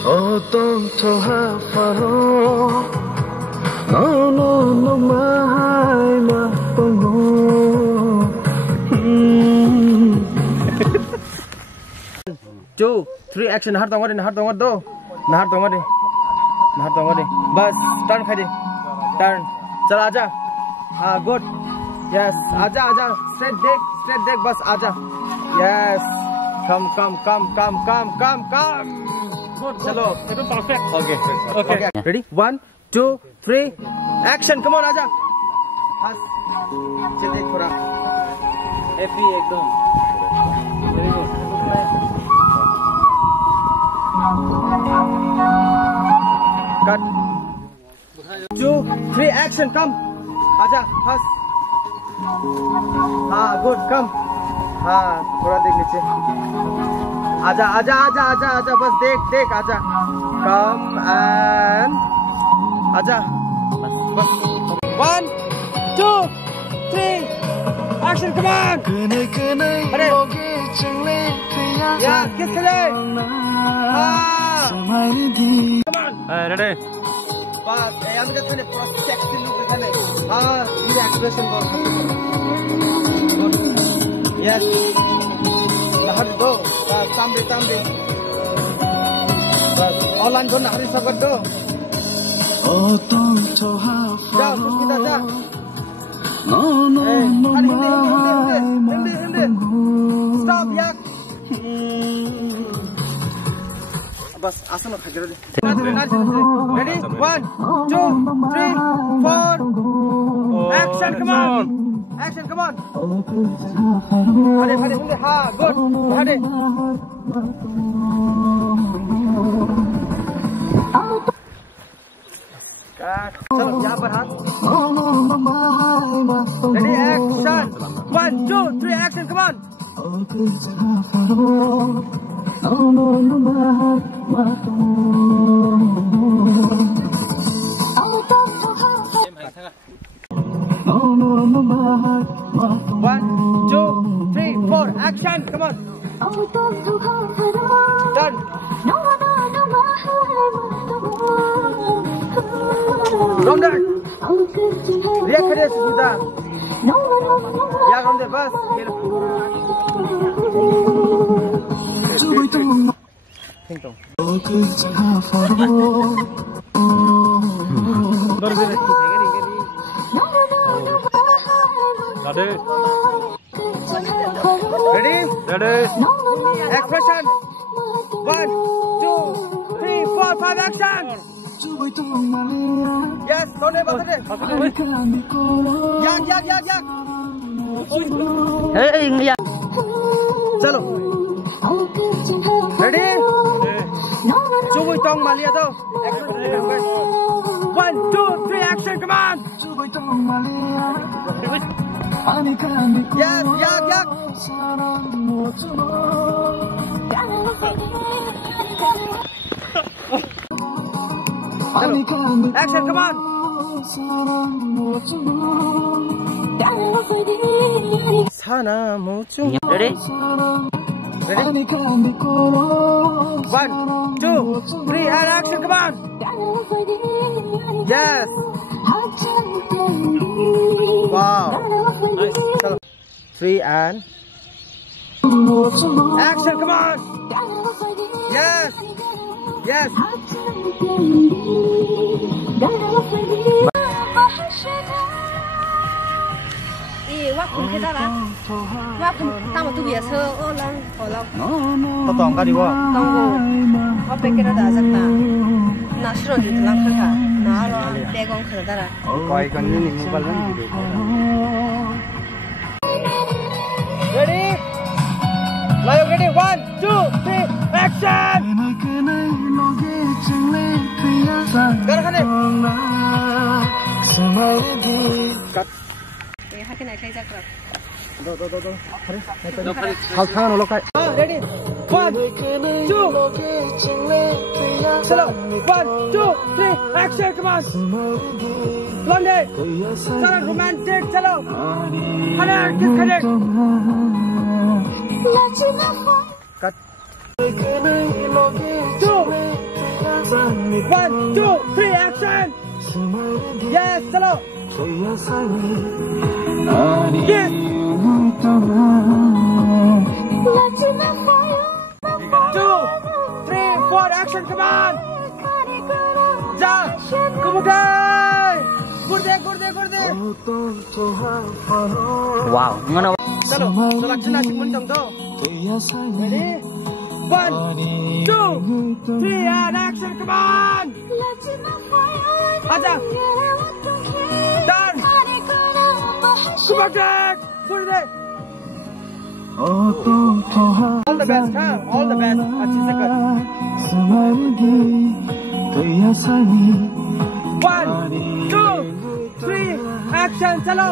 Oh, tongthok hapar. No, mahai ma pango. 2, 3 action. Nahar tongwa do. Nahar tongwa de. Bas, turn khai de. Turn. Chal aja. Good. Yes, aja. Straight deck. Bas aja. Yes. Come. Good. Chalo. Itu perfect. Okay. Ready? 1, 2, 3. Action. Come on, aja. Has. Chede thora. Happy ekdom. Very good. Cut. 2, 3. Action. Come. Aja. Has. Good. Come. थोड़ा देख नीचे. आजा बस देख आजा. Come and आजा. बस 1, 2, 3. Action. Come on. अरे या किस ले. Come on. Ready. बस यार मुझे थोड़े सेक्सी लुक दिखाने. ये एक्सप्रेशन बहुत. Yes. Nahar do. Samde. Online do nahar sabar do. Oh, tongthok hapar. Ja. No. Hindi. Stop yak. Bas asal khaj rahe. Ready? 1, 2, 3, 4. Action. Come on. Action, come on. Hade. Good. Hade. Chalo, यहाँ पर हाथ. Ready, action. 1, 2, 3, action, come on. One, 2, 3, 4. Action! Come on. Done. From there. React kare sudah. Ya from there bas. Think dong. Ready? Expression. 1, 2, 3, 4, 5. Action. Yes. Don't ever. Yak. Hey. Chalo. Ready? Chui tong malia to. 1, 2, 3. Action. Come on. Yes, yak. Action, come on. Ready? 1, 2, 3, and action, come on. Yes. Wow. Nice. 3 and action, come on. Yes. Wah kun kita lah. Wah kun tamu tu biasa orang. Kau tahu kan dia? Tahu. Kau pikir ada asal tak? Nak suruh dia tulang kerja. Nak orang pegang kerja lah. Kau ikan ini mobile kan video. Ready? Layo ready. 1, 2, 3, action! Gerakan ni. Cut. Cái này khai ra được. Đâu. Hào thang nó lóc cái. Ready. 1, 2. Chalo. 1, 2, 3. Action, come on. Long day. Chalo, romantic. Chalo. Connect. Cut. 2. 1, 2, 3, action. Yes, chalo. Yes. 2, 3, 4, action, come on. Ja, come on. Good day. Wow, ngano. Chalo, selection asik mendong tuh. Ready? 1, 2, 3, and action, come on. Aja. Done. Come on, Jack. Good day. All the best, huh? All the best. अच्छी से कर. 1, 2, 3, action, चलो.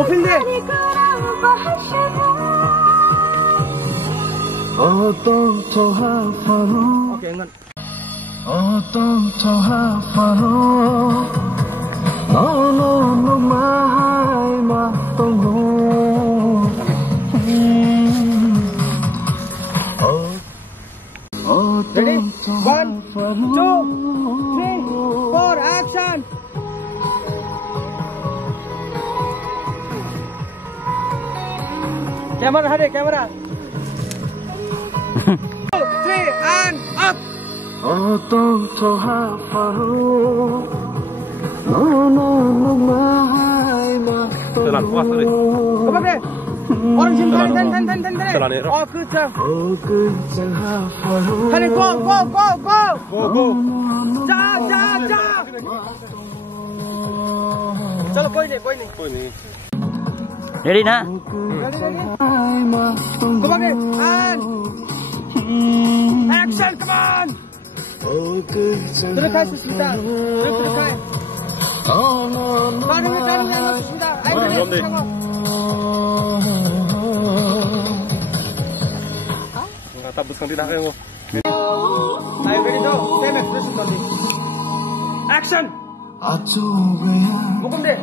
Open they. Okay, enggak. Ready? 1, 2, 3, 4, action! Camera, hadi camera. 2, 3, and up! Jalan puas tadi. Apa deh? Orang sini ten. Oh, kerja. Hadi go. Ja. Chalo, कोई नहीं. Ready na? Ready. Come on, and action, come on. Terus kai Susmita. Terus kai. Taruh Susmita. Ayo deh. Nggak tabuskan tidak kayak lo. Ayo ready do. Same expression only. Action. Hukum deh.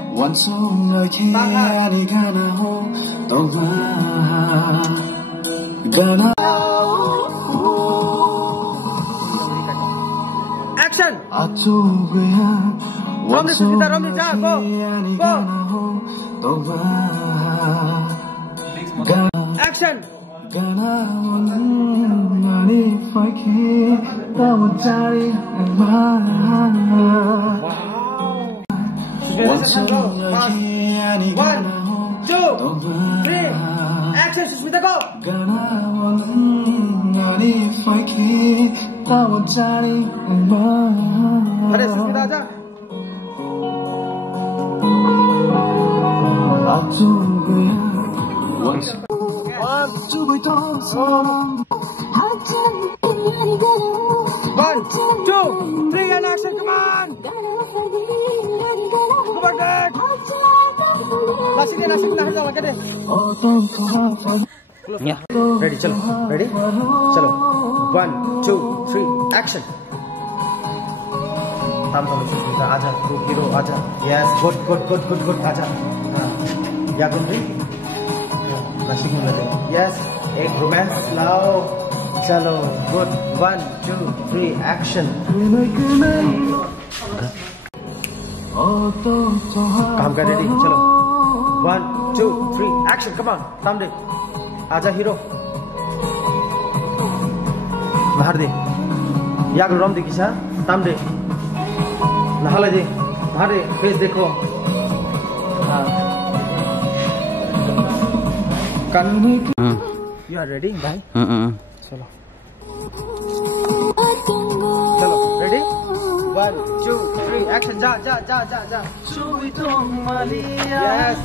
Action. Romli Susmita, Romli, ja, go. Action. One, 2, 3, action, Susmita, go. Hadi Susmita aja. One, 2, 3, and action, come on. Come on, Dad. Nasib dia jalan lagi deh. Ya. Ready, chalo. 1, 2, 3, action. Tam Susmita, aja, hero, aja. Yes, good, aja. Ya Gundri. Nasib mulai. Yes, एक romance लाओ. चलो, good. 1, 2, 3, action. काम कर ready, चलो. 1, 2, 3, action. Come on, थाम दे. आजा hero. बाहर दे. या रोम दे किसा. थाम दे. नहाला दे. बाहर दे. फेस देखो. You are ready, bye. चलो. Ready? 1, 2, 3, action. Ja. Yes.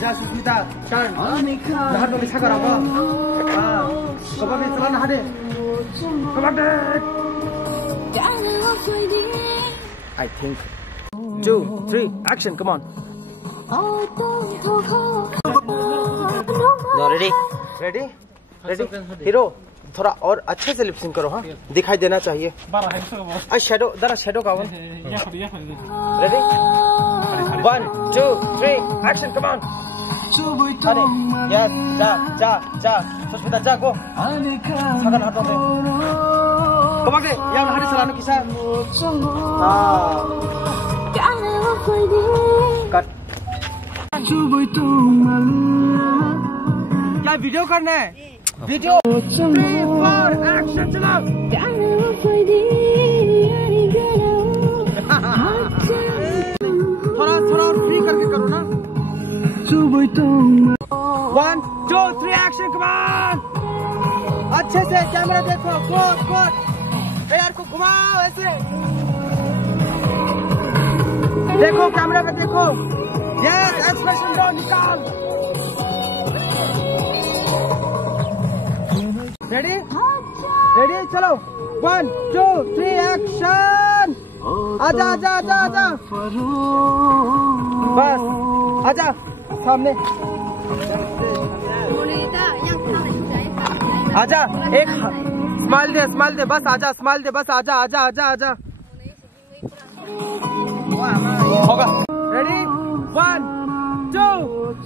Ja, Susmita. Turn. Nahan dulu sagar apa? Coba nih celana hade. Come on, Dad. I think. 2, 3, action. Come on. No, ready? Hero थोड़ा और अच्छे से lip sync करो. हाँ, दिखाई देना चाहिए. शेडो जरा शेडो का. Ready? 1, 2, 3, action. Come on. Ade. Yes. Ja. Suspita ja go. Sakan hatong deh. Kebak deh. Yang hari selalu kisah. Cut. क्या वीडियो करना है? वीडियो 3 4 एक्शन चलाओ। थोड़ा फ्री करके करो ना। 1 2 3 एक्शन कम ऑन। अच्छे से कैमरा देखो। कोट यार को घुमाओ ऐसे। देखो कैमरा पे देखो। यस एक्सप्रेशन दो निकाल। रेडी चलो 1 2 3 एक्शन। आजा बस आजा सामने आजा। एक स्माइल दे बस आजा। स्माइल दे बस आजा। होगा ready 1 2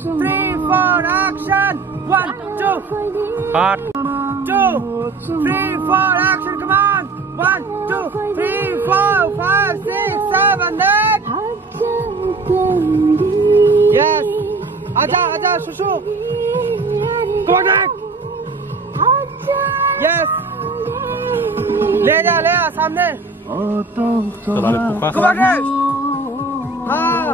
3 4 action. 1 2 Cut. 2 3 4 action come on. 1 2 3 4 5 6 7 8 yes आजा सुसु कॉन्टैक्ट यस ले जा सामने Terlalu buka. कॉन्टैक्ट हाँ